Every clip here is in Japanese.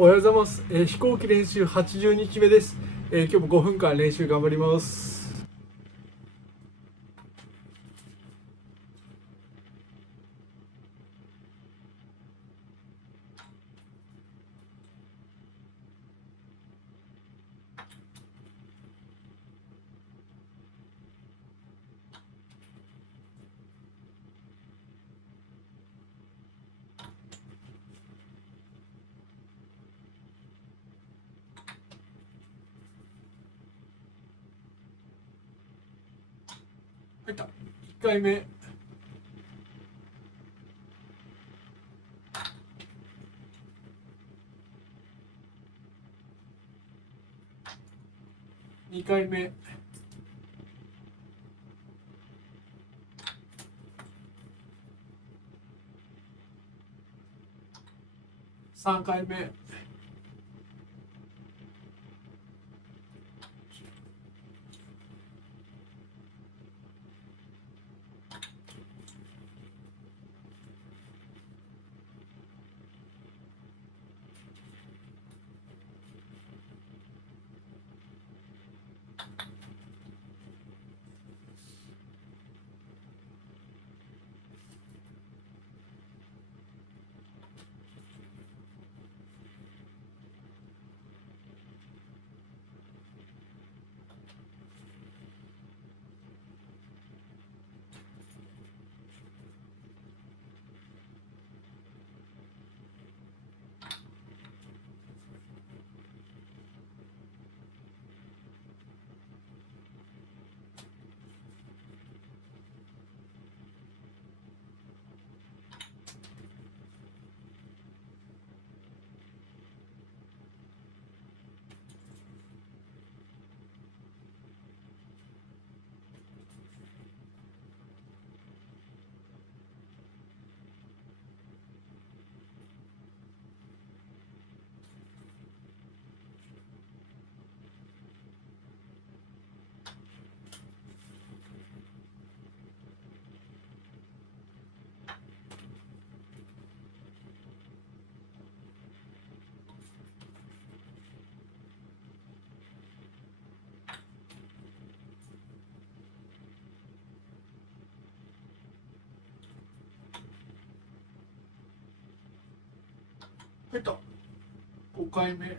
おはようございます。飛行機練習80日目です。今日も5分間練習頑張ります。入った。1回目。2回目。3回目。入った。5回目。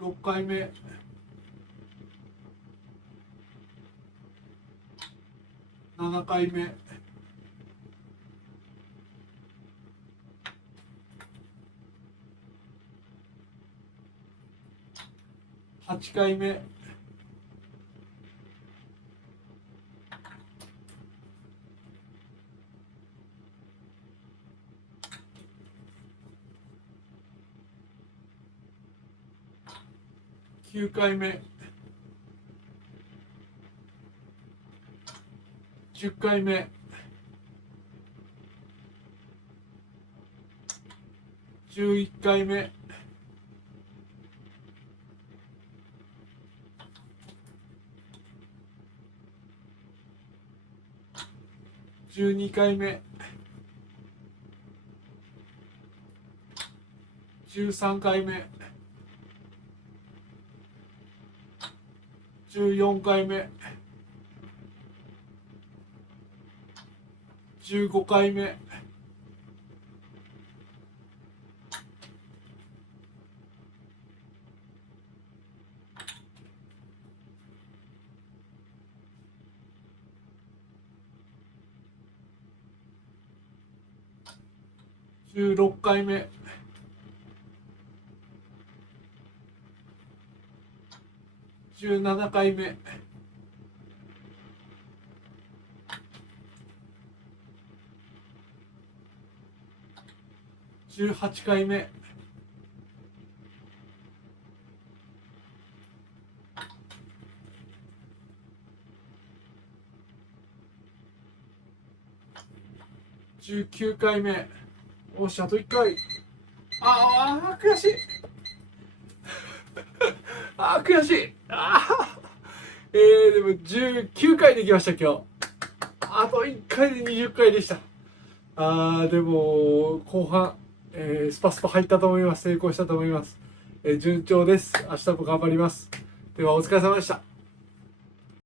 6回目。7回目。8回目。9回目。10回目。11回目。12回目。13回目。14回目。15回目。16回目。17回目。18回目。19回目。おっしゃ、あと1回。悔しい。悔しい。でも19回できました今日。あと1回で20回でした。でも後半、スパスパ入ったと思います。成功したと思います。順調です。明日も頑張ります。ではお疲れ様でした。